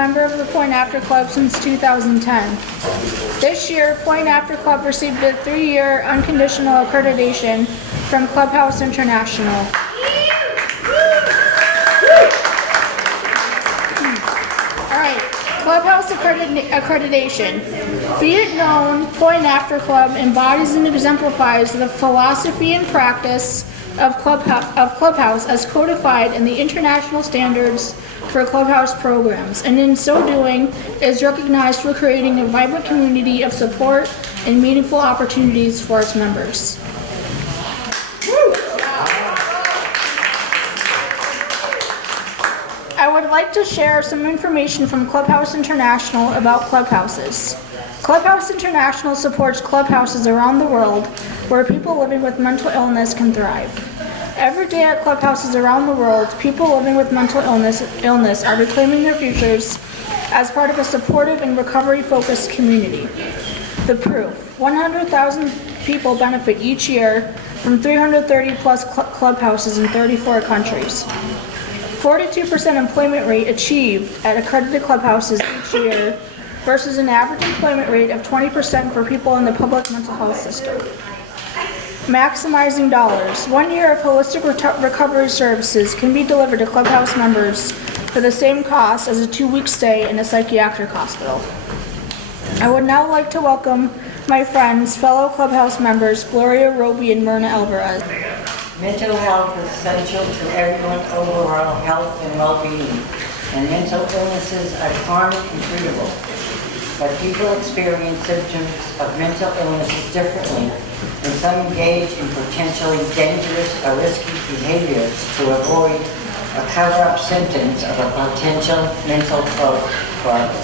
member of the Point After Club since 2010. This year, Point After Club received a 3-year unconditional accreditation from Clubhouse International. Clubhouse accreditation. Be it known, Point After Club embodies and exemplifies the philosophy and practice of Clubhouse as codified in the international standards for Clubhouse programs, and in so doing is recognized for creating a vibrant community of support and meaningful opportunities for its members. I would like to share some information from Clubhouse International about clubhouses. Clubhouse International supports clubhouses around the world where people living with mental illness can thrive. Every day at clubhouses around the world, people living with mental illness are reclaiming their futures as part of a supportive and recovery-focused community. The proof: 100,000 people benefit each year from 330 plus clubhouses in 34 countries. 42% employment rate achieved at accredited clubhouses each year versus an average employment rate of 20% for people in the public mental health system. Maximizing dollars. 1 year of holistic recovery services can be delivered to Clubhouse members for the same cost as a 2-week stay in a psychiatric hospital. I would now like to welcome my friends, fellow Clubhouse members, Gloria Roby and Myrna Alvarez. Mental health is essential to everyone's overall health and well-being, and mental illnesses are chronic and treatable. But people experience symptoms of mental illnesses differently, and some engage in potentially dangerous or risky behaviors to avoid or cover up symptoms of a potential mental problem.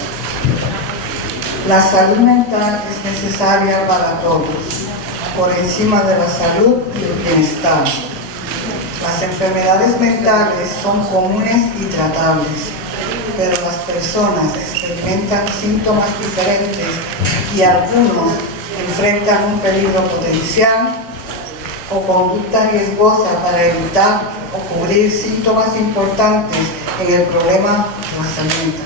La salud mental es necesaria para todos, por encima de la salud y el bienestar. Las enfermedades mentales son comunes y tratables, pero las personas experimentan síntomas diferentes y algunos enfrentan un peligro potencial o conducta riesgosa para evitar o cubrir síntomas importantes en el problema de la salud mental.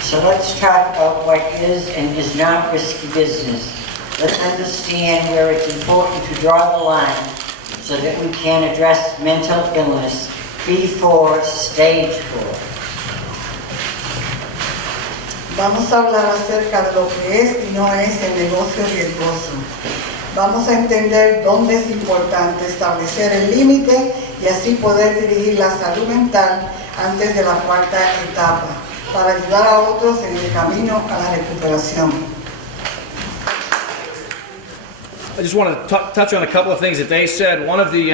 So let's talk about what is and is not risky business. Let's understand where it's important to draw the line so that we can address mental illness before stage 4. Vamos a hablar acerca de lo que es y no es el negocio riesgoso. Vamos a entender dónde es importante establecer el límite y así poder dirigir la salud mental antes de la 4ª etapa, para ayudar a otros en el camino a la recuperación. I just want to touch on a couple of things that they said. One of the,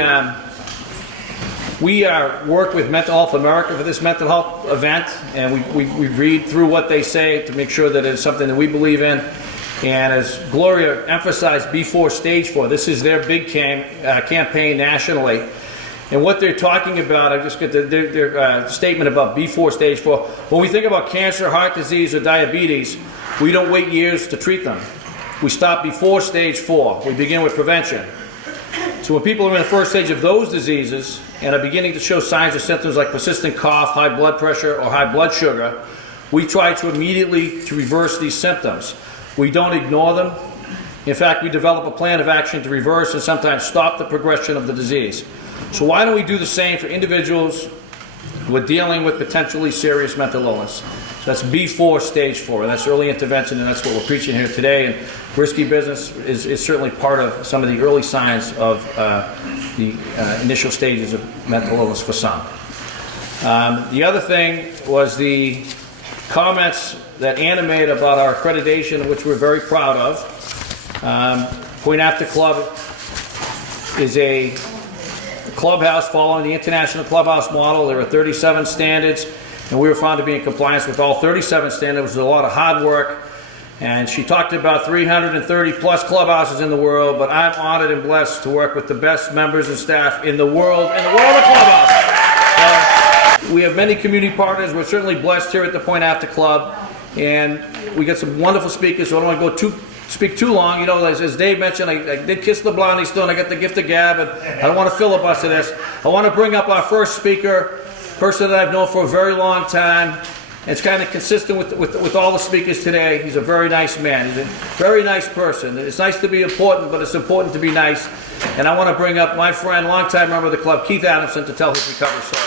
we work with Mental Health America for this mental health event, and we read through what they say to make sure that it's something that we believe in. And as Gloria emphasized before stage 4, this is their big campaign nationally. And what they're talking about, I just get their statement about before stage 4. When we think about cancer, heart disease, or diabetes, we don't wait years to treat them. We stop before stage 4. We begin with prevention. So when people are in the first stage of those diseases and are beginning to show signs or symptoms like persistent cough, high blood pressure, or high blood sugar, we try to immediately reverse these symptoms. We don't ignore them. In fact, we develop a plan of action to reverse and sometimes stop the progression of the disease. So why don't we do the same for individuals who are dealing with potentially serious mental illness? That's before stage 4, and that's early intervention, and that's what we're preaching here today. And risky business is certainly part of some of the early signs of the initial stages of mental illness for some. The other thing was the comments that animate about our accreditation, which we're very proud of. Point After Club is a clubhouse following the International Clubhouse model. There are 37 standards, and we were found to be in compliance with all 37 standards. It was a lot of hard work, and she talked about 330 plus clubhouses in the world, but I'm honored and blessed to work with the best members and staff in the world of clubhouses. We have many community partners. We're certainly blessed here at the Point After Club, and we got some wonderful speakers, so I don't want to speak too long. You know, as Dave mentioned, I did kiss the blondie stone. I got the gift of gab, and I don't want to filibuster this. I want to bring up our first speaker, person that I've known for a very long time, It's kind of consistent with all the speakers today. He's a very nice man. He's a very nice person. It's nice to be important, but it's important to be nice. And I want to bring up my friend, longtime member of the club, Keith Adamson, to tell his recovery story.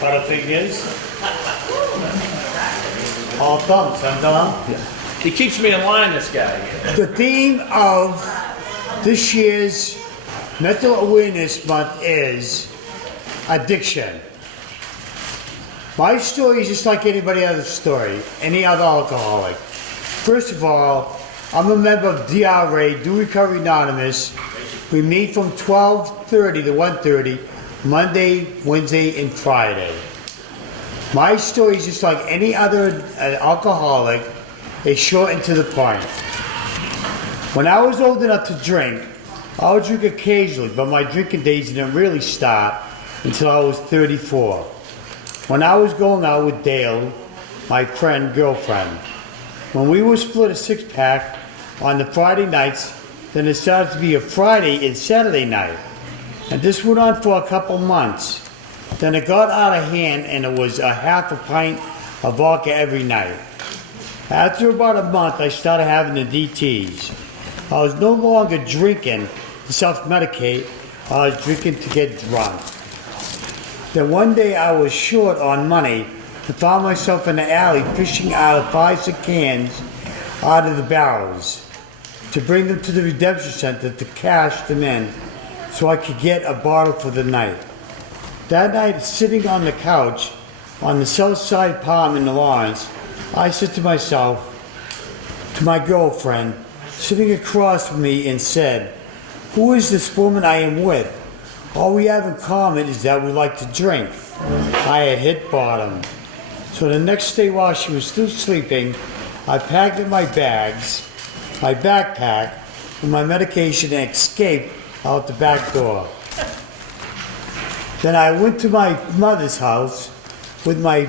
But the thing is, all thumbs, He keeps me in line, this guy. The theme of this year's Mental Awareness Month is addiction. My story is just like anybody else's story, any other alcoholic. First of all, I'm a member of DRA, Do Recovery Anonymous. We meet from 12:30 to 1:30, Monday, Wednesday, and Friday. My story is just like any other alcoholic. It's short and to the point. When I was old enough to drink, I would drink occasionally, but my drinking days didn't really start until I was 34. When I was going out with Dale, my girlfriend, when we would split a six-pack on the Friday nights, then it started to be a Friday and Saturday night. And this went on for a couple months. Then it got out of hand and it was a half a pint of vodka every night. After about a month, I started having the DTs. I was no longer drinking to self-medicate, I was drinking to get drunk. Then one day I was short on money and found myself in the alley fishing out of 5-6 cans out of the barrels to bring them to the redemption center to cash them in so I could get a bottle for the night. That night, sitting on the couch on the south side palm in the lawns, I said to myself, to my girlfriend, sitting across from me and said, "Who is this woman I am with? All we have in common is that we like to drink." I had hit bottom. So the next day while she was still sleeping, I packed in my bags, my backpack, and my medication and escaped out the back door. Then I went to my mother's house with my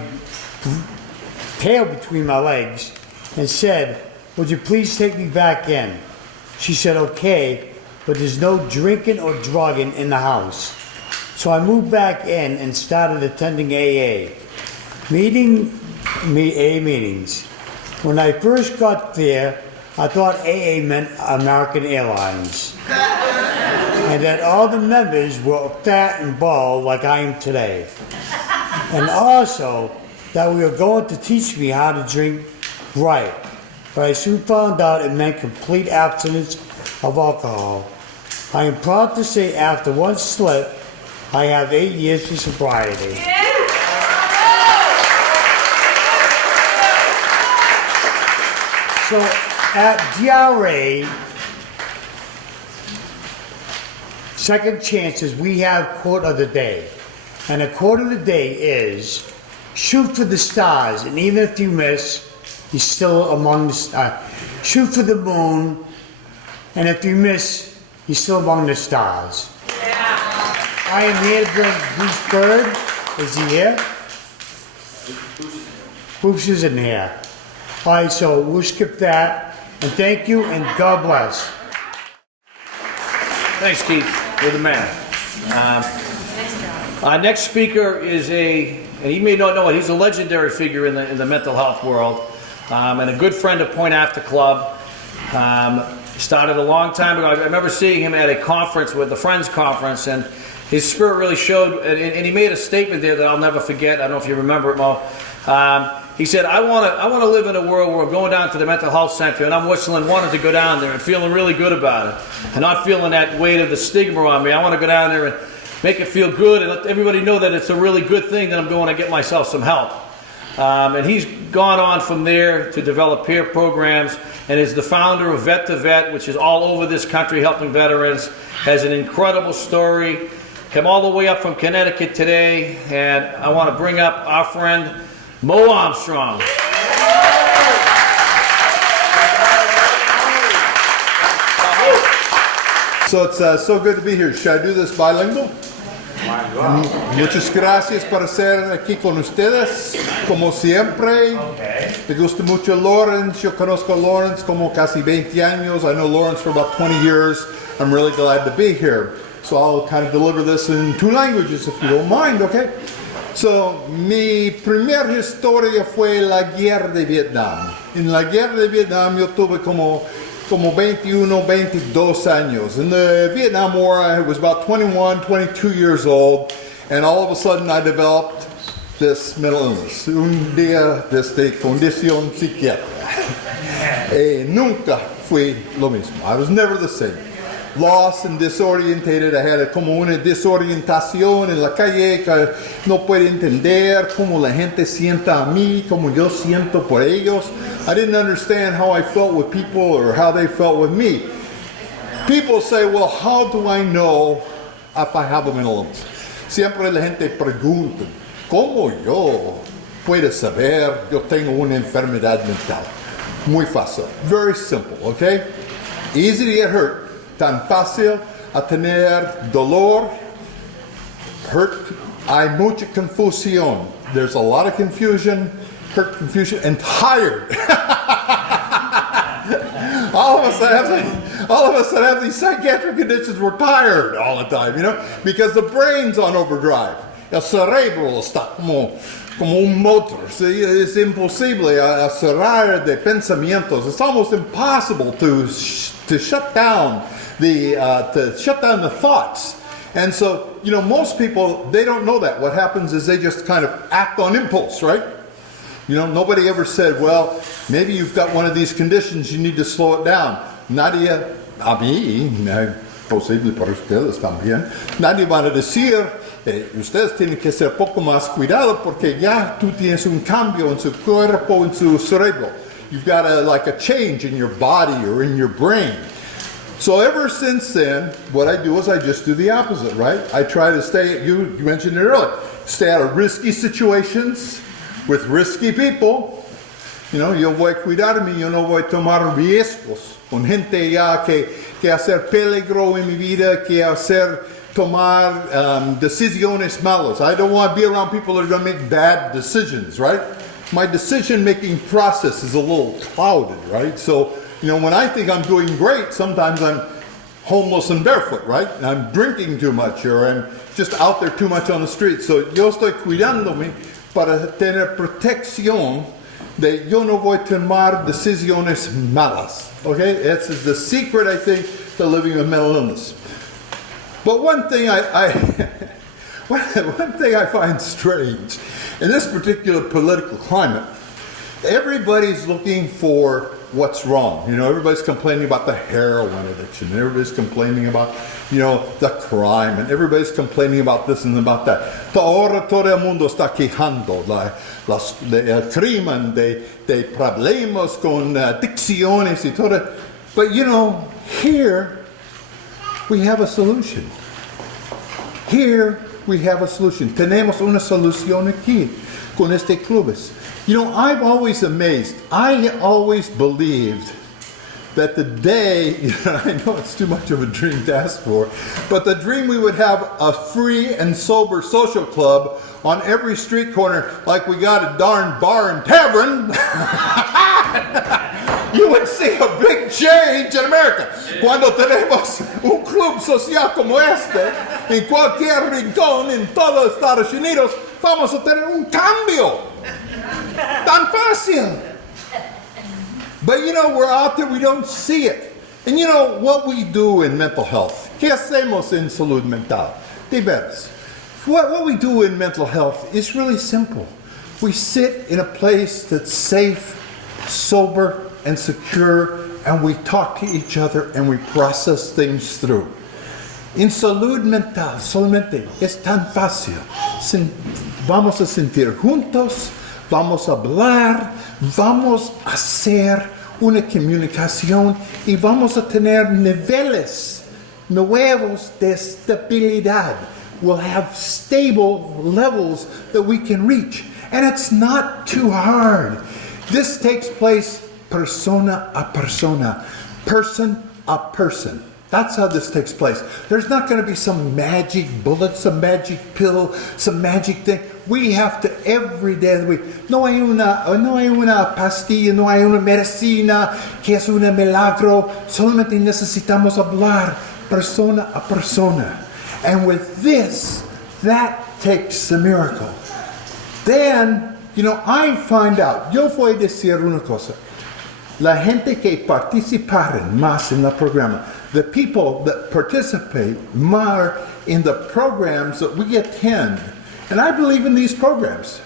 tail between my legs and said, "Would you please take me back in?" She said, "Okay, but there's no drinking or drugging in the house." So I moved back in and started attending AA meetings. When I first got there, I thought AA meant American Airlines, and that all the members were fat and bald like I am today, and also that we were going to teach me how to drink right. But I soon found out it meant complete abstinence of alcohol. I am proud to say after one slip, I have 8 years of sobriety. So at DRA, Second Chances, we have quote of the day. And the quote of the day is, "Shoot for the stars, and even if you miss, you're still among the stars. Shoot for the moon, and if you miss, you're still among the stars." Yeah. I am here to bring Bruce Bird. Is he here? Bruce isn't here. All right, so we'll skip that. And thank you, and God bless. Thanks, Keith. You're the man. Our next speaker is and you may not know it, he's a legendary figure in the mental health world, and a good friend of Point After Club. Started a long time ago. I remember seeing him at a conference, with the Friends Conference, and his spirit really showed, and he made a statement there that I'll never forget. I don't know if you remember it, Mo. He said, I want to live in a world where I'm going down to the mental health center and I'm whistling, wanting to go down there and feeling really good about it, and not feeling that weight of the stigma on me. I want to go down there and make it feel good and let everybody know that it's a really good thing that I'm going to get myself some help. And he's gone on from there to develop peer programs, and is the founder of Vet to Vet, which is all over this country helping veterans. Has an incredible story. Come all the way up from Connecticut today, and I want to bring up our friend Mo Armstrong. So it's so good to be here. Should I do this bilingual? Muchas gracias por estar aquí con ustedes, como siempre. Me gusta mucho Lawrence. Yo conozco a Lawrence como casi 20 años. I know Lawrence for about 20 years. I'm really glad to be here. So I'll kind of deliver this in 2 languages if you don't mind, okay? So, mi primera historia fue la guerra de Vietnam. En la guerra de Vietnam yo tuve como 21, 22 años. In the Vietnam War, I was about 21, 22 years old, and all of a sudden I developed this mental illness. Un día desde condición psiquiátrica. Nunca fui lo mismo. I was never the same. Lost and disorientated. I had como una desorientación en la calle que no puede entender cómo la gente sienta a mí, como yo siento por ellos. I didn't understand how I felt with people or how they felt with me. People say, well, how do I know if I have a mental illness? Siempre la gente pregunta, ¿cómo yo puedo saber yo tengo una enfermedad mental? Muy fácil. Very simple, okay? Easy to get hurt. Tan fácil a tener dolor, hurt. Hay mucha confusión. There's a lot of confusion, hurt, confusion, and tired. all of us that have these psychiatric conditions, we're tired all the time, you know, because the brain's on overdrive. El cerebro está como un motor. Es imposible cerrar de pensamientos. It's almost impossible to shut down the thoughts. And so, you know, most people, they don't know that. What happens is they just kind of act on impulse, right? You know, nobody ever said, well, maybe you've got one of these conditions, you need to slow it down. Nadie, a mí, posible para ustedes también, nadie va a decir, ustedes tienen que ser poco más cuidado porque ya tú tienes un cambio en su cuerpo, en su cerebro. You've got a change in your body or in your brain. So ever since then, what I do is I just do the opposite, right? I try to stay, you mentioned it earlier, stay out of risky situations with risky people. You know, yo voy a cuidarme, yo no voy a tomar riesgos con gente ya que hacer peligro en mi vida, que tomar decisiones malas. I don't want to be around people that are going to make bad decisions, right? My decision-making process is a little clouded, right? So, you know, when I think I'm doing great, sometimes I'm homeless and barefoot, right? And I'm drinking too much or I'm just out there too much on the street. So yo estoy cuidándome para tener protección de yo no voy a tomar decisiones malas. Okay? That's the secret, I think, to living with mental illness. But one thing one thing I find strange in this particular political climate, everybody's looking for what's wrong. You know, everybody's complaining about the heroin addiction. Everybody's complaining about, you know, the crime. And everybody's complaining about this and about that. Ahora todo el mundo está quejando del crimen, de problemas con adicciones y todo. But, you know, here we have a solution. Here we have a solution. Tenemos una solución aquí con este clubes. You know, I've always amazed. I always believed that the day, you know, I know it's too much of a dream to ask for, but the dream we would have a free and sober social club on every street corner like we got a darn bar and tavern. You would see a big change in America. Cuando tenemos un club social como este, en cualquier rincón en todo Estados Unidos, vamos a tener un cambio. Tan fácil. But you know, we're out there, we don't see it. And you know, what we do in mental health, ¿qué hacemos en salud mental? De veras. What we do in mental health is really simple. We sit in a place that's safe, sober, and secure, and we talk to each other and we process things through. En salud mental, solamente es tan fácil. Vamos a sentir juntos, vamos a hablar, vamos a hacer una comunicación y vamos a tener niveles nuevos de estabilidad. We'll have stable levels that we can reach. And it's not too hard. This takes place persona a persona, person a person. That's how this takes place. There's not going to be some magic bullet, some magic pill, some magic thing. We have to every day of the week. No hay una pastilla, no hay una medicina que es un milagro. Solamente necesitamos hablar persona a persona. And with this, that takes the miracle. Then, I find out, yo voy a decir una cosa. La gente que participaron más en el programa, the people that participate more in the programs that we attend, and I believe in these programs.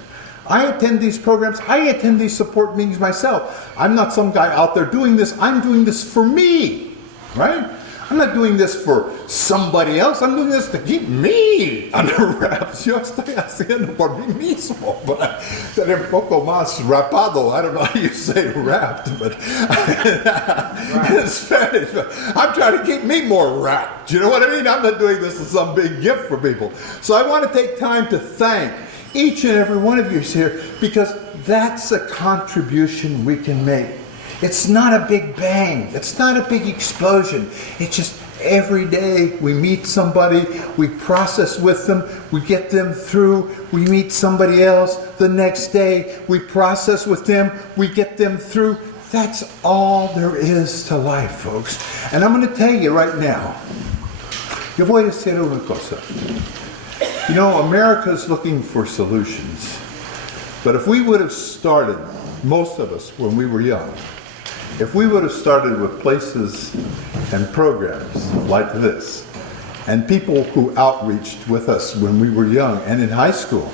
I attend these programs. I attend these support meetings myself. I'm not some guy out there doing this. I'm doing this for me, right? I'm not doing this for somebody else. I'm doing this to keep me under wraps. Yo estoy haciendo por mí mismo. But tener un poco más rapado. I don't know how you say wrapped, but in Spanish. But I'm trying to keep me more wrapped. You know what I mean? I'm not doing this as some big gift for people. So I want to take time to thank each and every one of you here, because that's a contribution we can make. It's not a big bang. It's not a big explosion. It's just every day we meet somebody, we process with them, we get them through, we meet somebody else. The next day we process with them, we get them through. That's all there is to life, folks. And I'm going to tell you right now, yo voy a decir una cosa. America's looking for solutions. But if we would have started, most of us, when we were young, if we would have started with places and programs like this, and people who outreached with us when we were young and in high school,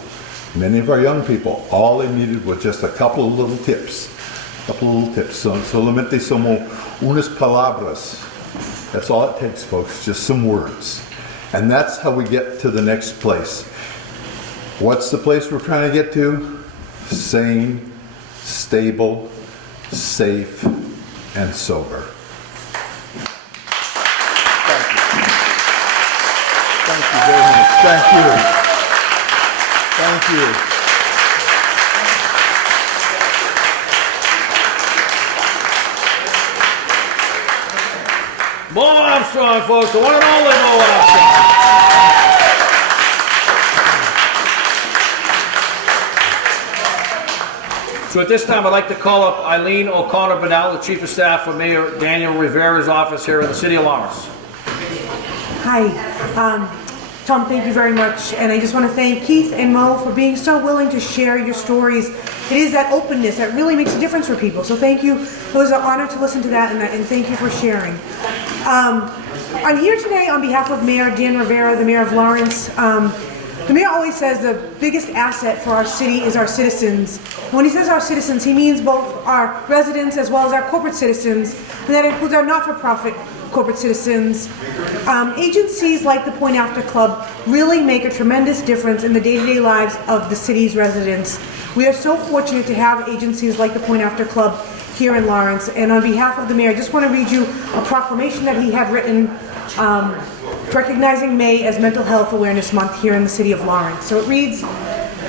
many of our young people, all they needed was just a couple of little tips. Solamente somos unas palabras. That's all it takes, folks, just some words. And that's how we get to the next place. What's the place we're trying to get to? Sane, stable, safe, and sober. Thank you very much. Thank you. Thank you. Mo Armstrong, folks, the one and only Mo Armstrong. So at this time, I'd like to call up Eileen O'Connor Bonnell, the Chief of Staff for Mayor Daniel Rivera's office here in the City of Lawrence. Hi, Tom, thank you very much. And I just want to thank Keith and Mo for being so willing to share your stories. It is that openness that really makes a difference for people. So thank you. It was an honor to listen to that, and thank you for sharing. I'm here today on behalf of Mayor Dan Rivera, the Mayor of Lawrence. The mayor always says the biggest asset for our city is our citizens. When he says our citizens, he means both our residents as well as our corporate citizens, and that includes our not-for-profit corporate citizens. Agencies like the Point After Club really make a tremendous difference in the day-to-day lives of the city's residents. We are so fortunate to have agencies like the Point After Club here in Lawrence, and on behalf of the mayor, I just want to read you a proclamation that he had written recognizing May as Mental Health Awareness Month here in the City of Lawrence. So it reads,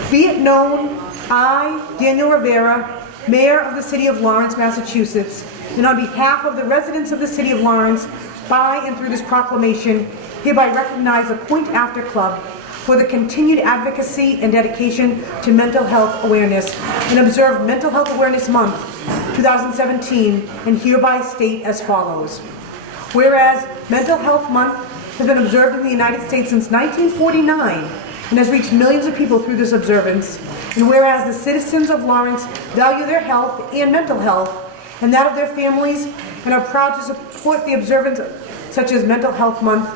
"Be it known, I, Daniel Rivera, Mayor of the City of Lawrence, Massachusetts, and on behalf of the residents of the City of Lawrence, by and through this proclamation, hereby recognize the Point After Club for the continued advocacy and dedication to mental health awareness, and observe Mental Health Awareness Month 2017, and hereby state as follows. Whereas Mental Health Month has been observed in the United States since 1949 and has reached millions of people through this observance, and whereas the citizens of Lawrence value their health and mental health and that of their families and are proud to support the observance such as Mental Health Month,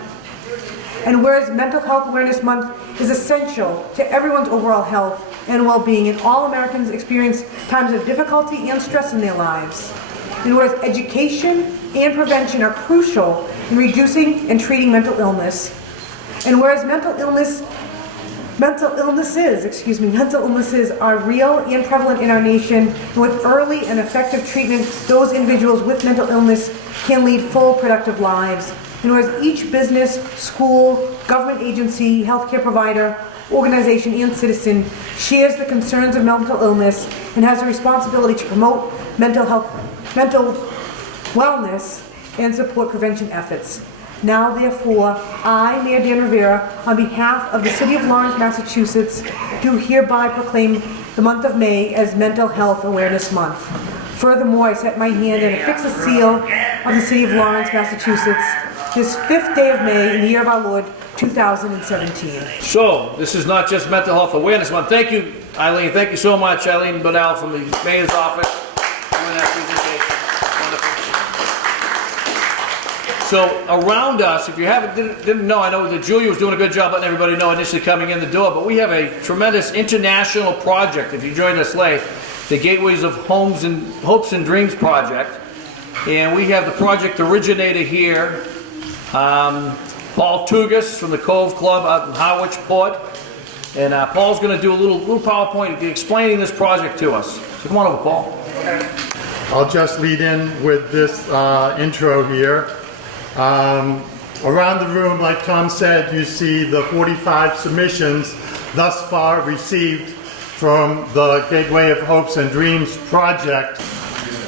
and whereas Mental Health Awareness Month is essential to everyone's overall health and well-being, and all Americans experience times of difficulty and stress in their lives, and whereas education and prevention are crucial in reducing and treating mental illness, and whereas mental illnesses are real and prevalent in our nation, and with early and effective treatment, those individuals with mental illness can lead full, productive lives. And whereas each business, school, government agency, healthcare provider, organization, and citizen shares the concerns of mental illness and has a responsibility to promote mental wellness and support prevention efforts. Now therefore, I, Mayor Dan Rivera, on behalf of the City of Lawrence, Massachusetts, do hereby proclaim the month of May as Mental Health Awareness Month. Furthermore, I set my hand and affix a seal of the City of Lawrence, Massachusetts, this 5th day of May in the year of our Lord, 2017. So, this is not just Mental Health Awareness Month. Thank you, Eileen. Thank you so much, Eileen Bedell from the Mayor's Office, doing that presentation. Wonderful. So, around us, if you didn't know, I know that Julia was doing a good job letting everybody know initially coming in the door, but we have a tremendous international project, if you joined us late, the Gateways of Hopes and Dreams project. And we have the project originator here, Paul Tugas from the Cove Club out in Harwich Port. And Paul's going to do a little PowerPoint explaining this project to us. So come on over, Paul. I'll just lead in with this intro here. Around the room, like Tom said, you see the 45 submissions thus far received from the Gateway of Hopes and Dreams project.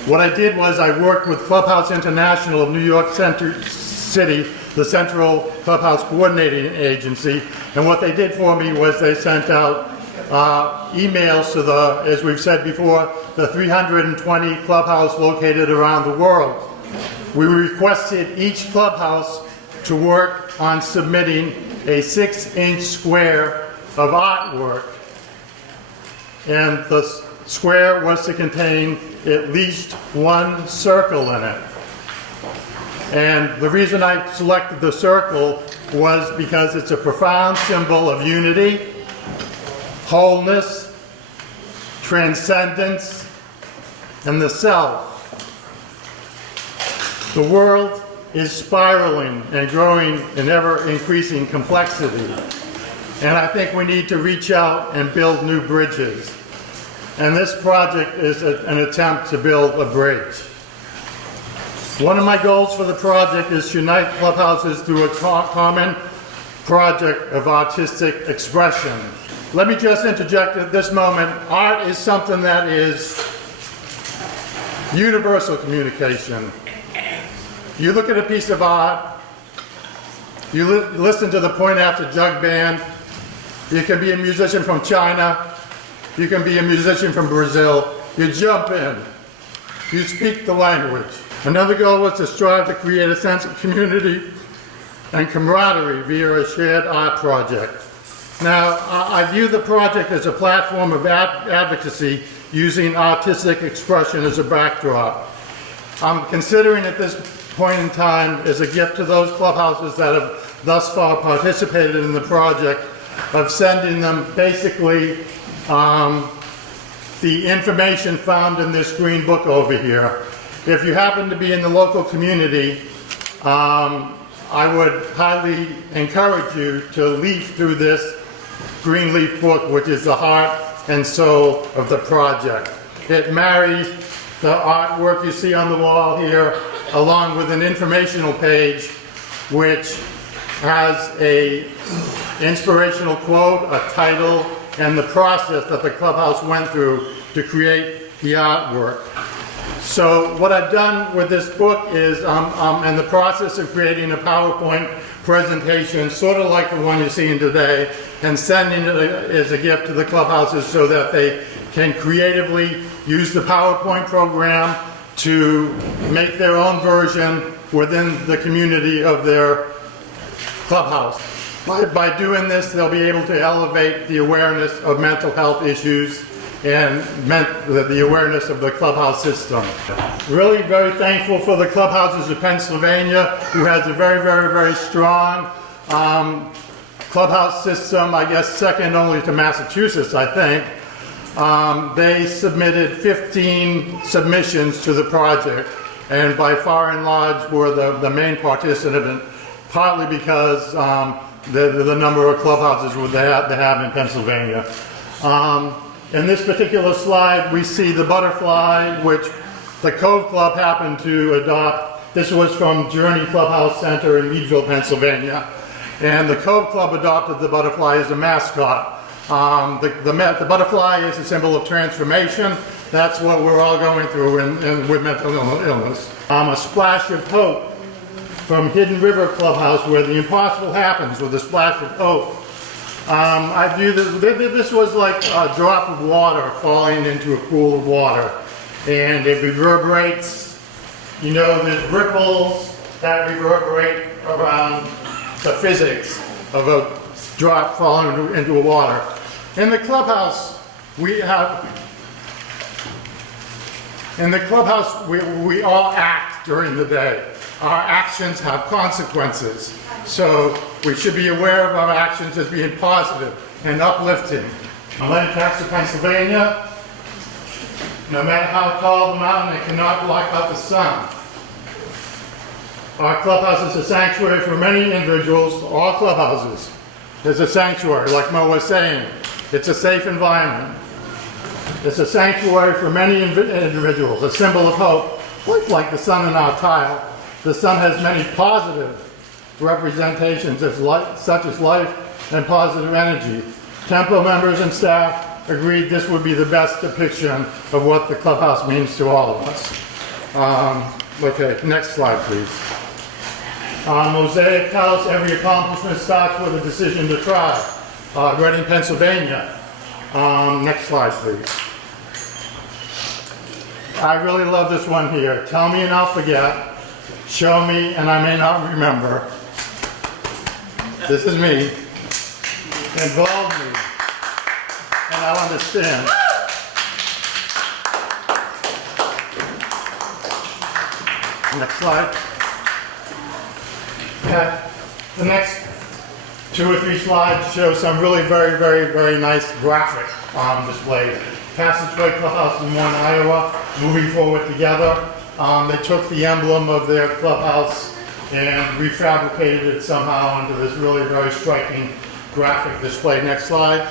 What I did was I worked with Clubhouse International of New York City, the central Clubhouse coordinating agency, and what they did for me was they sent out emails to as we've said before, the 320 clubhouse located around the world. We requested each clubhouse to work on submitting a 6-inch square of artwork, and the square was to contain at least one circle in it. And the reason I selected the circle was because it's a profound symbol of unity, wholeness, transcendence, and the self. The world is spiraling and growing in ever-increasing complexity. And I think we need to reach out and build new bridges. And this project is an attempt to build a bridge. One of my goals for the project is to unite clubhouses through a common project of artistic expression. Let me just interject at this moment, art is something that is universal communication. You look at a piece of art, you listen to the Point After Jug Band, you can be a musician from China, you can be a musician from Brazil, you jump in, you speak the language. Another goal was to strive to create a sense of community and camaraderie via a shared art project. Now, I view the project as a platform of advocacy using artistic expression as a backdrop. I'm considering at this point in time as a gift to those clubhouses that have thus far participated in the project of sending them basically the information found in this green book over here. If you happen to be in the local community, I would highly encourage you to leaf through this green leaf book, which is the heart and soul of the project. It marries the artwork you see on the wall here along with an informational page which has a inspirational quote, a title, and the process that the clubhouse went through to create the artwork. So what I've done with this book is I'm in the process of creating a PowerPoint presentation, sort of like the one you're seeing today, and sending it as a gift to the clubhouses so that they can creatively use the PowerPoint program to make their own version within the community of their clubhouse. By doing this, they'll be able to elevate the awareness of mental health issues and the awareness of the clubhouse system. Really very thankful for the clubhouses of Pennsylvania, who has a very, very, very strong clubhouse system, I guess second only to Massachusetts, I think. They submitted 15 submissions to the project, and by far and large were the main participant, partly because the number of clubhouses they have in Pennsylvania. In this particular slide, we see the butterfly, which the Cove Club happened to adopt. This was from Journey Clubhouse Center in Meadville, Pennsylvania. And the Cove Club adopted the butterfly as a mascot. The butterfly is a symbol of transformation. That's what we're all going through with mental illness. A splash of hope from Hidden River Clubhouse, where the impossible happens with a splash of hope. I view this was like a drop of water falling into a pool of water, and it reverberates. You know, there's ripples that reverberate around the physics of a drop falling into a water. In the clubhouse, we all act during the day. Our actions have consequences. So we should be aware of our actions as being positive and uplifting. In Lancaster, Pennsylvania, no matter how tall the mountain, it cannot block out the sun. Our clubhouse is a sanctuary for many individuals. All clubhouses is a sanctuary, like Mo was saying. It's a safe environment. It's a sanctuary for many individuals, a symbol of hope, like the sun in our tile. The sun has many positive representations such as life and positive energy. Temple members and staff agreed this would be the best depiction of what the clubhouse means to all of us. Okay, next slide, please. Mosaic House, every accomplishment starts with a decision to try. Reading, Pennsylvania. Next slide, please. I really love this one here. Tell me and I'll forget. Show me and I may not remember. This is me. Involve me and I'll understand. Next slide. The next 2 or 3 slides show some really very nice graphic displays. Passageway Clubhouse in Warren, Iowa, moving forward together. They took the emblem of their clubhouse and refabricated it somehow into this really very striking graphic display. Next slide.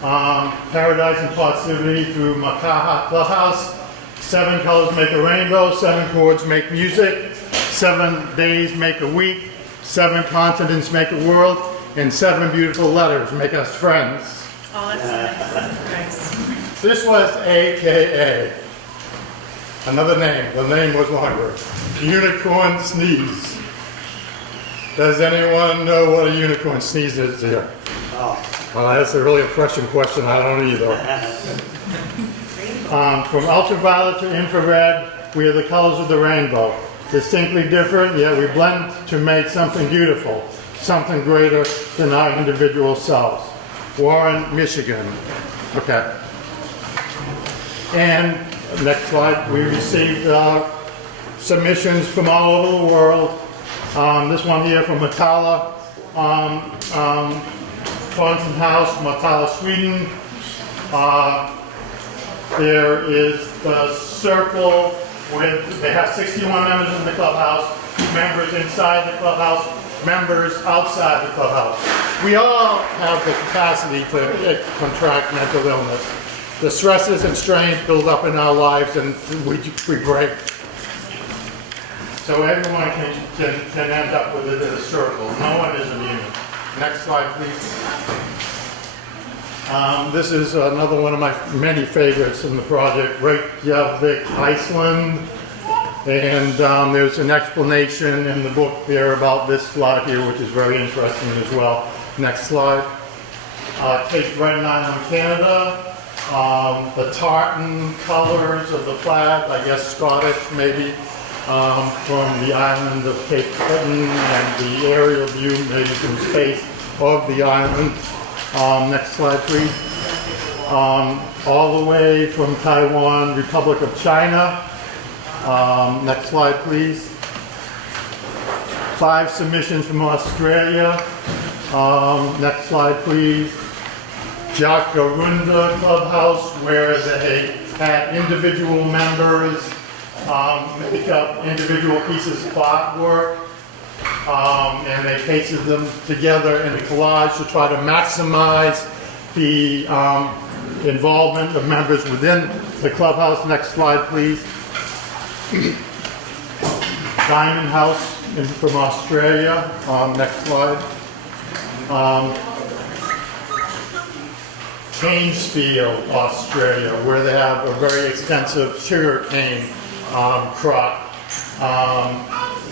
Paradise and Positivity through Makaha Clubhouse. 7 colors make a rainbow, 7 chords make music, 7 days make a week, 7 continents make a world, and 7 beautiful letters make us friends. Oh, that's nice. This was AKA. Another name. The name was longer. Unicorn Sneeze. Does anyone know what a unicorn sneeze is here? Oh. Well, that's a really pressing question. I don't either. From ultraviolet to infrared, we are the colors of the rainbow. Distinctly different, yet we blend to make something beautiful, something greater than our individual selves. Warren, Michigan. Okay. And next slide, we received submissions from all over the world. This one here from Matala, Thornton House, Matala, Sweden. There is the circle with, they have 61 members in the clubhouse, members inside the clubhouse, members outside the clubhouse. We all have the capacity to contract mental illness. The stresses and strains build up in our lives and we break. So everyone can end up with it in a circle. No one is immune. Next slide, please. This is another one of my many favorites in the project, Reykajavik, Iceland. And there's an explanation in the book there about this slide here, which is very interesting as well. Next slide. Cape Breton Island, Canada. The tartan colors of the flag, I guess Scottish maybe, from the island of Cape Breton, and the aerial view maybe from space of the island. Next slide, please. All the way from Taiwan, Republic of China. Next slide, please. 5 submissions from Australia. Next slide, please. Jacaranda Clubhouse, where they had individual members make up individual pieces of artwork. And they pasted them together in a collage to try to maximize the involvement of members within the clubhouse. Next slide, please. Diamond House from Australia. Next slide. Canesfield, Australia, where they have a very extensive sugar cane crop.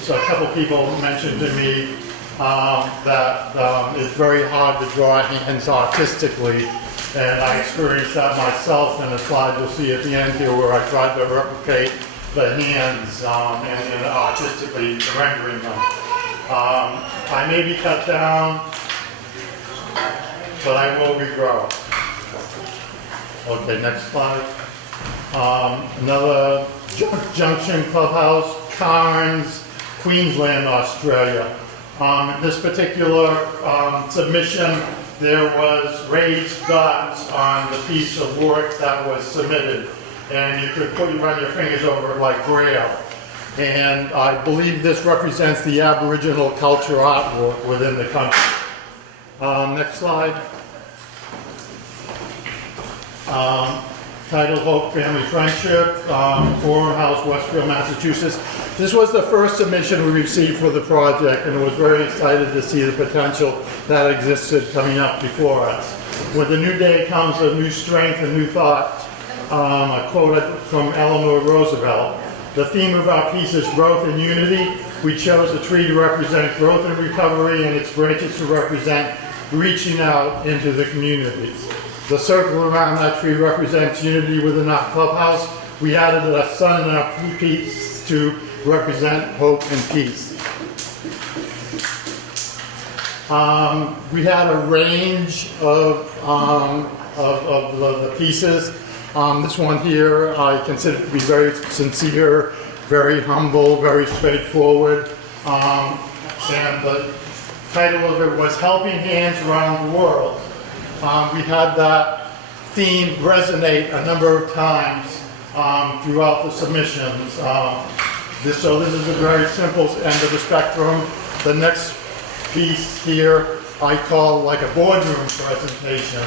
So a couple people mentioned to me that it's very hard to draw hands artistically, and I experienced that myself in a slide you'll see at the end here where I tried to replicate the hands and artistically rendering them. I may be cut down, but I will regrow. Okay, next slide. Another Junction Clubhouse, Cairns, Queensland, Australia. In this particular submission, there was raised dots on the piece of work that was submitted, and you could run your fingers over it like Braille. And I believe this represents the Aboriginal culture artwork within the country. Next slide. Titled Hope Family Friendship, Forum House, Westfield, Massachusetts. This was the first submission we received for the project, and I was very excited to see the potential that existed coming up before us. With a new day comes a new strength and new thought. A quote from Eleanor Roosevelt. The theme of our piece is growth and unity. We chose a tree to represent growth and recovery, and its branches to represent reaching out into the community. The circle around that tree represents unity within our clubhouse. We added a sun in our piece to represent hope and peace. We had a range of the pieces. This one here I consider to be very sincere, very humble, very straightforward. And the title of it was Helping Hands Around the World. We had that theme resonate a number of times throughout the submissions. So this is a very simple end of the spectrum. The next piece here I call like a boardroom presentation.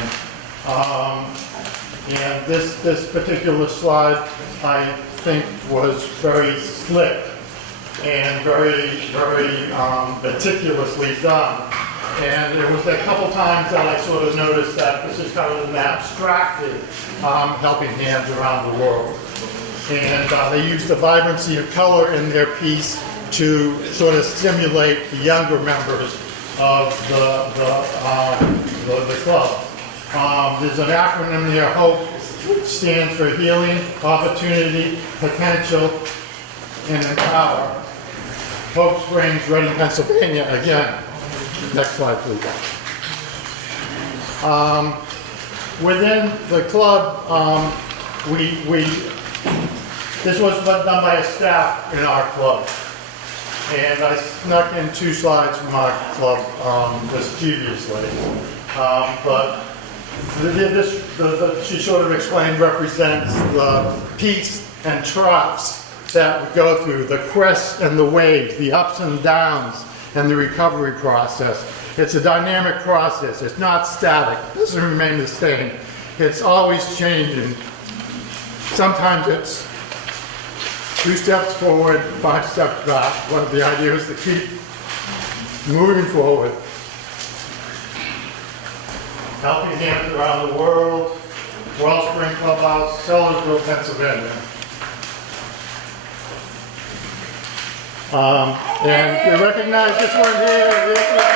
And this particular slide I think was very slick and very meticulously done. And there was a couple times that I sort of noticed that this is kind of an abstracted helping hands around the world. And they used the vibrancy of color in their piece to sort of stimulate the younger members of the club. There's an acronym there, HOPE, which stands for Healing, Opportunity, Potential, and Empower. Hope Springs, Reading, Pennsylvania, again. Next slide, please. Within the club, this was done by a staff in our club. And I snuck in 2 slides from our club mischievously. But she sort of explained represents the peaks and troughs that we go through, the crests and the waves, the ups and downs, and the recovery process. It's a dynamic process. It's not static. It doesn't remain the same. It's always changing. Sometimes it's 2 steps forward, 5 steps back. One of the ideas is to keep moving forward. Helping Hands Around the World, Wellspring Clubhouse, Sellersville, Pennsylvania. And you recognize this one here. This one here.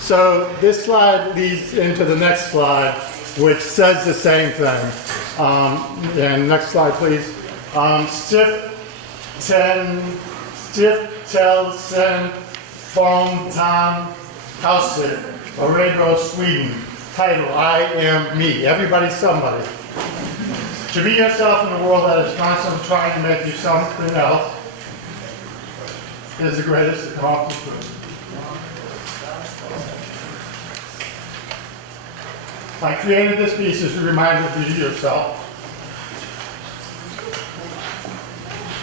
So this slide leads into the next slide, which says the same thing. And next slide, please. Stift Tel Sen Fong Tan House, Örebro, Sweden. Title, I Am Me. Everybody's somebody. To be yourself in a world that is constantly trying to make you something else is the greatest accomplishment. I created this piece as a reminder to you yourself.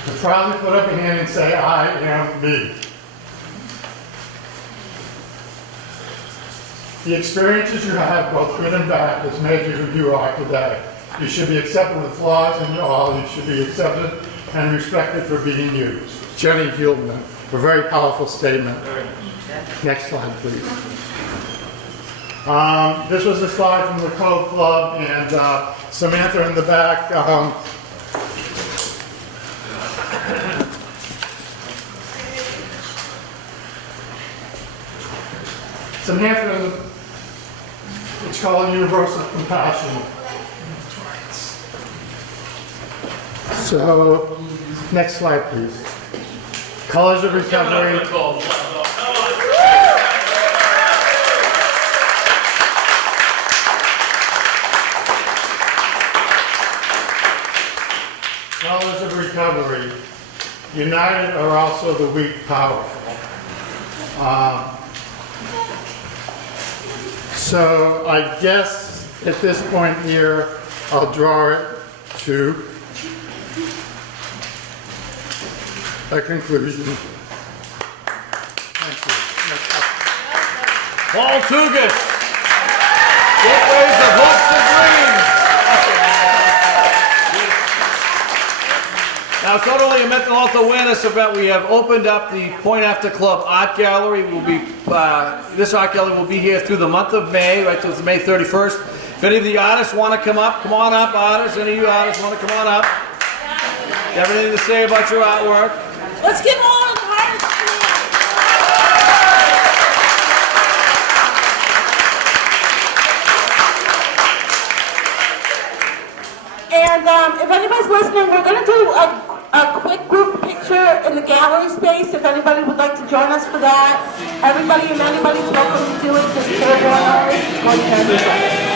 To proudly put up your hand and say, I am me. The experiences you have, both good and bad, has made you who you are today. You should be accepted with flaws in you all. You should be accepted and respected for being you. Jenny Hildman, a very powerful statement. Next slide, please. This was a slide from the Cove Club, and Samantha in the back. Samantha in the, it's called Universal Compassion. So, next slide, please. Colors of Recovery. Colors of Recovery. United are also the weak powerful. So I guess at this point here, I'll draw it to a conclusion. Thank you. Paul Tugas, Gateways of Hopes and Dreams. Now, it's not only a mental health awareness event, we have opened up the Point After Club Art Gallery. This art gallery will be here through the month of May, right till May 31st. If any of the artists want to come up, come on up, artists. Any of you artists want to come on up? You have anything to say about your artwork? Let's give all the artists And if anybody's listening, we're going to do a quick group picture in the gallery space. If anybody would like to join us for that, everybody and anybody's welcome to do it. Just share one artist.